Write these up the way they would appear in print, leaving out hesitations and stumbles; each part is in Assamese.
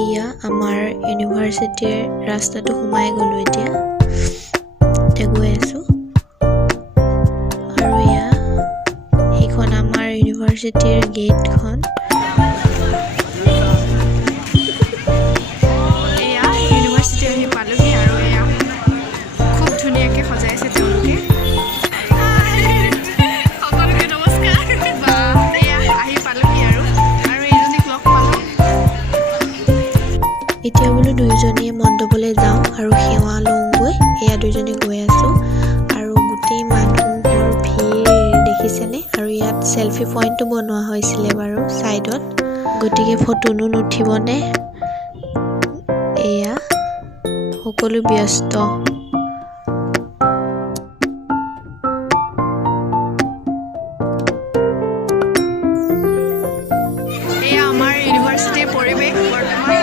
এয়া আমাৰ ইউনিভাৰ্চিটিৰ ৰাস্তাটো সোমাই গ'লো এতিয়া গৈ আছো আৰু এয়া সেইখন আমাৰ ইউনিভাৰ্চিটিৰ গেটখন এয়া ইউনিভাৰ্চিটি আহি পালোহি আৰু এয়া খুব ধুনীয়াকৈ সজাইছে তেওঁলোকে সকলোকে নমস্কাৰ এয়া আহি পালোহি আৰু এইজনীক লগ পালোঁ এতিয়া বোলো দুয়োজনীয়ে মণ্ডপলৈ যাওঁ আৰু সেৱা লওঁগৈ এয়া দুয়োজনী গৈ আছোঁ আৰু গোটেই মানুহৰ ভিৰ দেখিছেনে আৰু ইয়াত চেলফি পইণ্টটো বনোৱা হৈছিলে বাৰু ছাইডত গতিকে ফটোনো নুঠিবনে এয়া সকলো ব্যস্ত এয়া আমাৰ ইউনিভাৰ্চিটিৰ পৰিৱেশ বৰ্তমান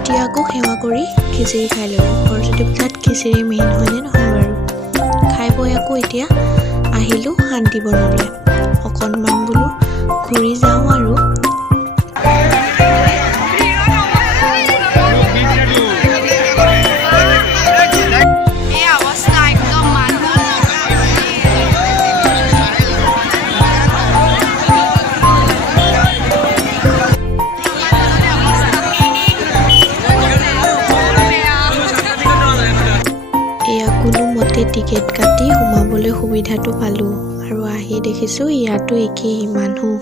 এতিয়া আকৌ সেৱা কৰি খিচিৰি খাই ল'লোঁ সৰস্বতী পূজাত খিচিৰি মেইন হয়নে নহয় বাৰু খাই বৈ আকৌ এতিয়া আহিলোঁ শান্তিবনলৈ অকণমান বোলো ঘূৰি যাওঁ আৰু টিকেট কাটি সোমাবলৈ সুবিধাটো পালোঁ আৰু আহি দেখিছোঁ ইয়াতো একেই মানুহ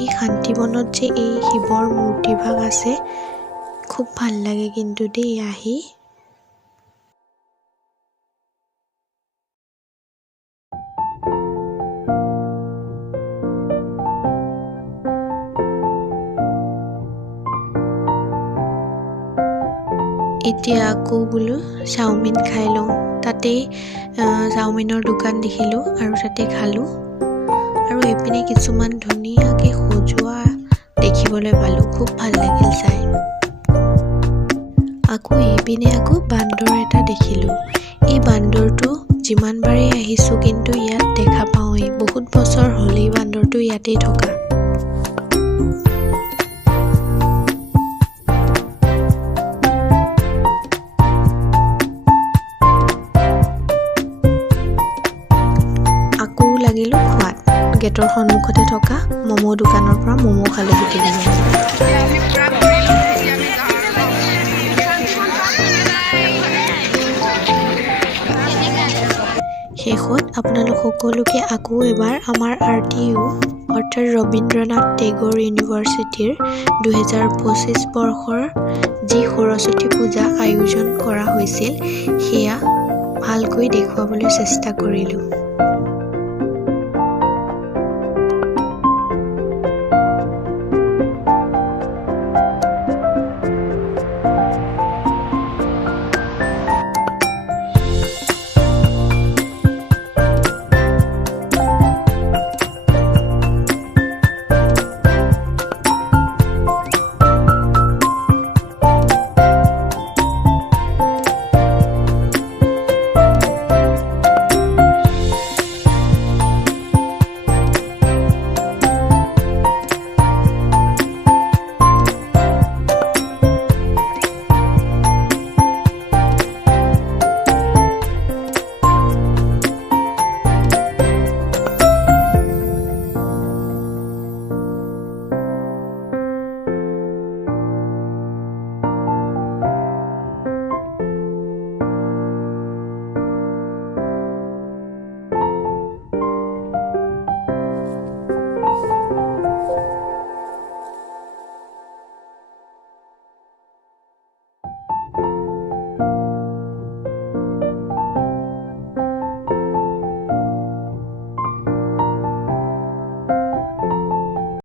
এই শান্তিবনত যে এই শিৱৰ মূৰ্তিভাগ আছে খুব ভাল লাগে কিন্তু দেই আহি এতিয়া আকৌ বোলো চাওমিন খাই লওঁ তাতেই চাওমিনৰ দোকান দেখিলোঁ আৰু তাতে খালোঁ আৰু এইপিনে কিছুমান ধুনীয়াকৈ সজোৱা দেখিবলৈ পালোঁ খুব ভাল লাগিল চাই আকৌ এইপিনে আকৌ বান্দৰ এটা দেখিলোঁ এই বান্দৰটো যিমানবাৰেই আহিছোঁ কিন্তু ইয়াত দেখা পাওঁৱেই বহুত বছৰ হ'ল এই বান্দৰটো ইয়াতেই থকা লাগিলোঁ খোৱাত গেটৰ সন্মুখতে থকা ম'ম' দোকানৰ পৰা ম'ম' খালোঁ গোটেই শেষত আপোনালোক সকলোকে আকৌ এবাৰ আমাৰ RTU অৰ্থাৎ ৰবীন্দ্ৰনাথ টেগ'ৰ ইউনিভাৰ্চিটিৰ 2025 বৰ্ষৰ যি সৰস্বতী পূজা আয়োজন কৰা হৈছিল সেয়া ভালকৈ দেখুৱাবলৈ চেষ্টা কৰিলোঁ